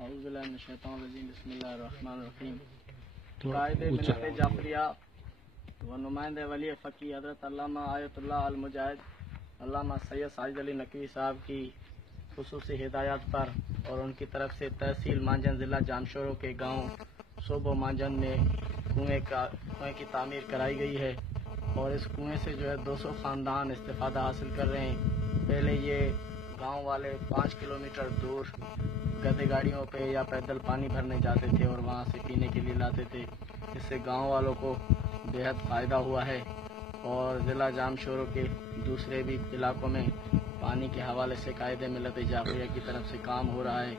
बिस्मिल्लाहिर्रहमानिर्रहीम। कायदे मिल्लत जाफरिया व नुमाइंदे वली फ़की हज़रत अल्लामा आयतुल्लाह अल मुजाहिद अल्लामा सैयद साजिद अली नकवी साहब की खुसूसी हिदायत पर और उनकी तरफ से तहसील मांजन ज़िला जानशोरों के गांव सोबो मांजन में कुएँ की तामीर कराई गई है और इस कुएँ से जो है 200 ख़ानदान इस्तिफ़ादा हासिल कर रहे हैं। पहले ये गांव वाले 5 किलोमीटर दूर गधे गाड़ियों पे या पैदल पानी भरने जाते थे और वहाँ से पीने के लिए लाते थे। इससे गांव वालों को बेहद फ़ायदा हुआ है और ज़िला जानशोरों के दूसरे भी इलाकों में पानी के हवाले से कायदे मिल्लत जाफरिया की तरफ से काम हो रहा है।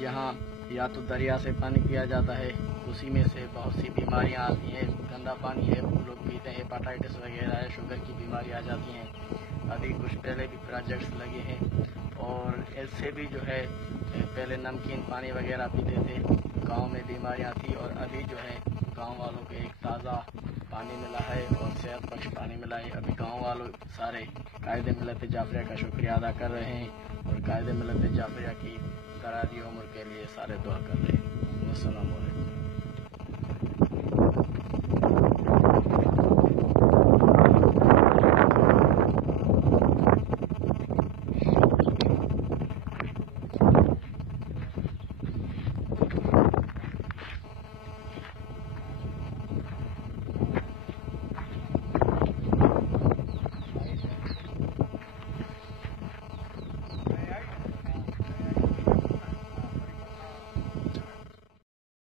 यहाँ या तो दरिया से पानी पिया जाता है, उसी में से बहुत सी बीमारियाँ आती हैं। गंदा पानी है, लोग पीते हैं, हेपाटाइटिस वगैरह है, शुगर की बीमारी आ जाती हैं। अभी कुछ पहले भी प्रोजेक्ट्स लगे हैं और इससे भी जो है पहले नमकीन पानी वगैरह पीते थे, गांव में बीमारियां थी और अभी जो है गांव वालों को एक ताज़ा पानी मिला है और सेहत बख्श पानी मिला है। अभी गांव वालों सारे कायदे मिल्लत जाफरिया का शुक्रिया अदा कर रहे हैं और कायदे मिल्लत जाफरिया की करारी उम्र के लिए सारे दुआ कर रहे हैं। अस्सलामु अलैकुम।